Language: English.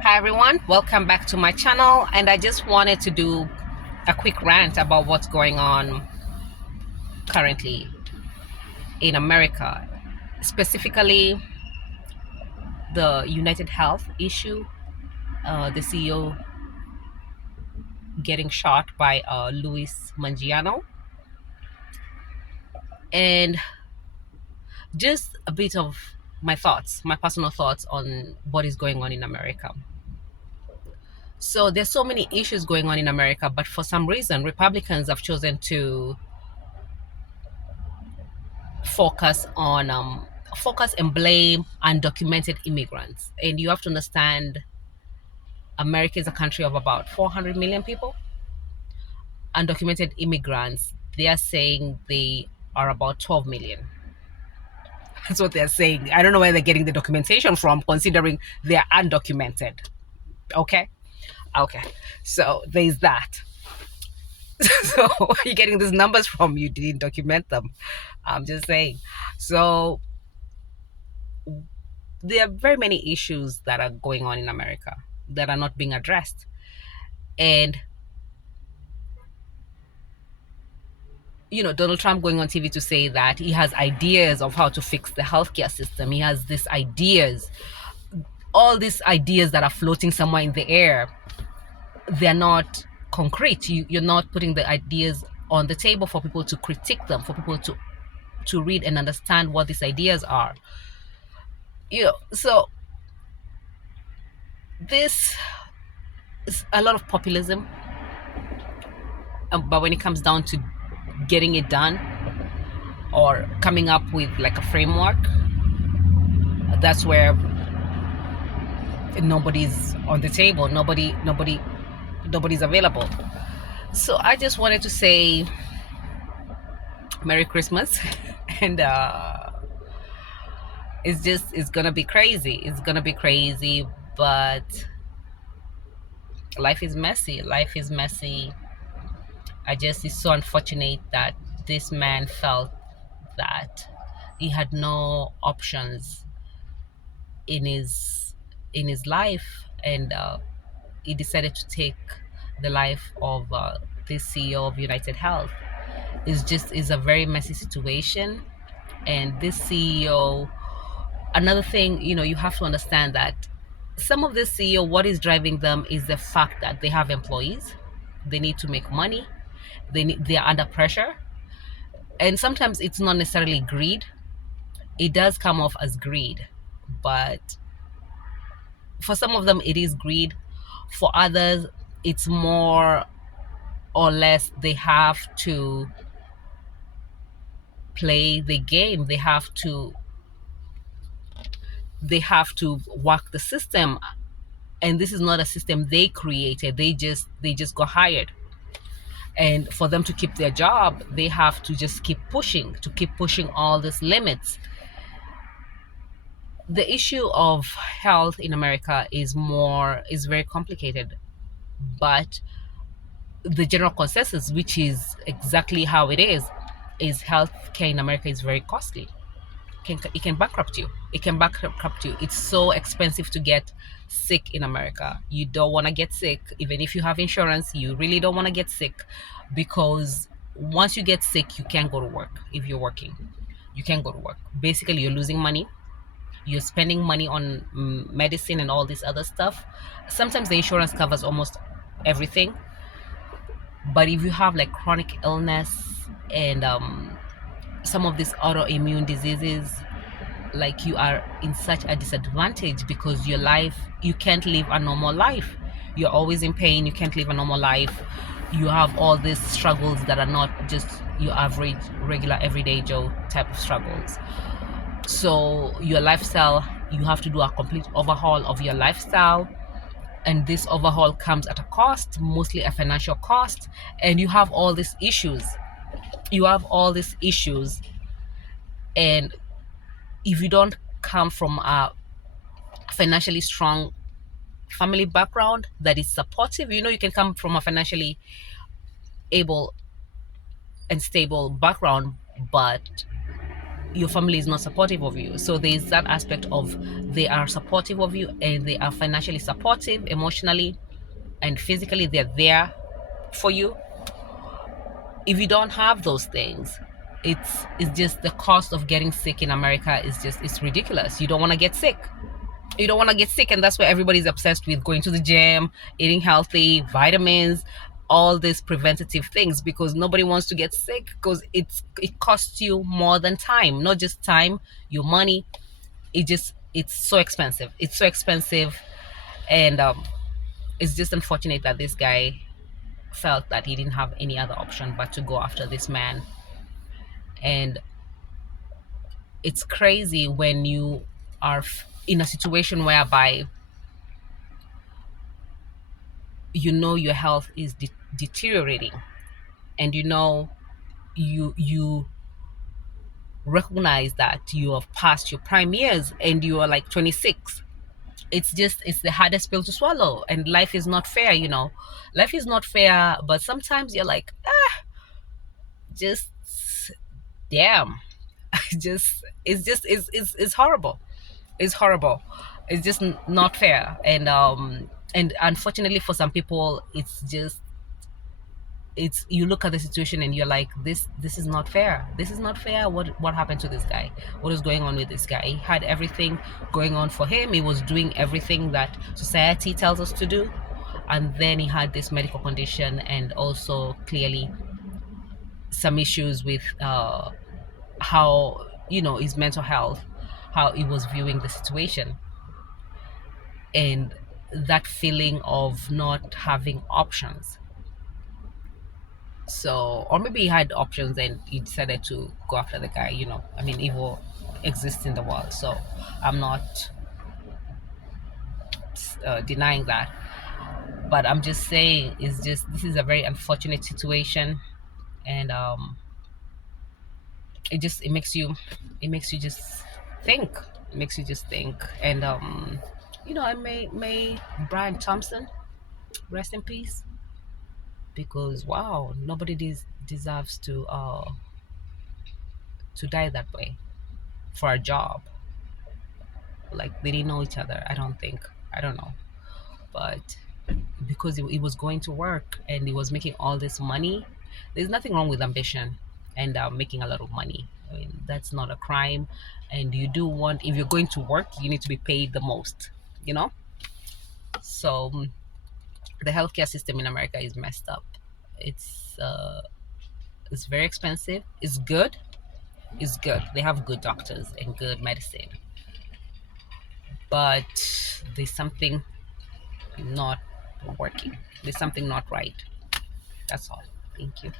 Hi everyone, welcome back to my channel, and I just wanted to do a quick rant about what's going on currently in America, specifically the United Health issue, the CEO getting shot by Luis Mangiano, and just a bit of my thoughts, my personal thoughts on what is going on in America. So there's so many issues going on in America, but for some reason Republicans have chosen to focus on focus and blame undocumented immigrants. And you have to understand, America is a country of about 400 million people. Undocumented immigrants, they are saying they are about 12 million. That's what they're saying. I don't know where they're getting the documentation from, considering they're undocumented. Okay. Okay, so there's that. So where are you getting these numbers from? You didn't document them. I'm just saying. So there are very many issues that are going on in America that are not being addressed. And, Donald Trump going on TV to say that he has ideas of how to fix the healthcare system. He has these ideas, all these ideas that are floating somewhere in the air. They're not concrete. You're not putting the ideas on the table for people to critique them, for people to read and understand what these ideas are. So this is a lot of populism, but when it comes down to getting it done or coming up with like a framework, that's where nobody's on the table. Nobody's available. So I just wanted to say Merry Christmas. And it's gonna be crazy. It's gonna be crazy, but life is messy. It's so unfortunate that this man felt that he had no options in his life, and he decided to take the life of this CEO of United Health. Is a very messy situation. And this CEO, another thing, you have to understand that some of this CEO, what is driving them is the fact that they have employees, they need to make money, they are under pressure. And sometimes it's not necessarily greed. It does come off as greed, but for some of them it is greed. For others, it's more or less they have to play the game. They have to work the system, and this is not a system they created. They just got hired, and for them to keep their job, they have to just keep pushing all these limits. The issue of health in America is very complicated, but the general consensus, which is exactly how it is healthcare in America is very costly. It can bankrupt you. It's so expensive to get sick in America. You don't want to get sick. Even if you have insurance, you really don't want to get sick, because once you get sick, you can't go to work. If you're working, you can't go to work. Basically, you're losing money. You're spending money on medicine and all this other stuff. Sometimes the insurance covers almost everything, but if you have like chronic illness and some of these autoimmune diseases, like, you are in such a disadvantage, because you can't live a normal life. You're always in pain. You can't live a normal life. You have all these struggles that are not just your average, regular, everyday Joe type of struggles. So your lifestyle, you have to do a complete overhaul of your lifestyle, and this overhaul comes at a cost, mostly a financial cost. And you have all these issues. And if you don't come from a financially strong family background that is supportive, you can come from a financially able and stable background, but your family is not supportive of you. So there's that aspect of they are supportive of you and they are financially supportive, emotionally and physically, they're there for you. If you don't have those things, it's just the cost of getting sick in America is just, it's ridiculous. You don't want to get sick. You don't want to get sick, and that's why everybody's obsessed with going to the gym, eating healthy, vitamins, all these preventative things, because nobody wants to get sick, because it costs you more than time, not just time, your money. It's so expensive. It's so expensive, and it's just unfortunate that this guy felt that he didn't have any other option but to go after this man. And it's crazy when you are in a situation whereby you know your health is deteriorating, and you know you recognize that you have passed your prime years and you are like 26. It's the hardest pill to swallow, and life is not fair, life is not fair, but sometimes you're like, just damn. It's horrible. It's horrible. It's just not fair. And unfortunately for some people, it's you look at the situation and you're like, this is not fair. This is not fair. What happened to this guy? What is going on with this guy? He had everything going on for him. He was doing everything that society tells us to do, and then he had this medical condition, and also clearly some issues with how, his mental health, how he was viewing the situation, and that feeling of not having options. So, or maybe he had options and he decided to go after the guy. I mean, evil exists in the world, so I'm not denying that. But I'm just saying, this is a very unfortunate situation, and it makes you just think. It makes you just think, and I may Brian Thompson rest in peace, because wow, nobody deserves to die that way for a job. Like, they didn't know each other, I don't think. I don't know. But because he was going to work and he was making all this money, there's nothing wrong with ambition and making a lot of money. I mean, that's not a crime. And you do want, if you're going to work, you need to be paid the most, you know? So the healthcare system in America is messed up. It's very expensive. It's good. It's good. They have good doctors and good medicine. But there's something not working. There's something not right. That's all. Thank you.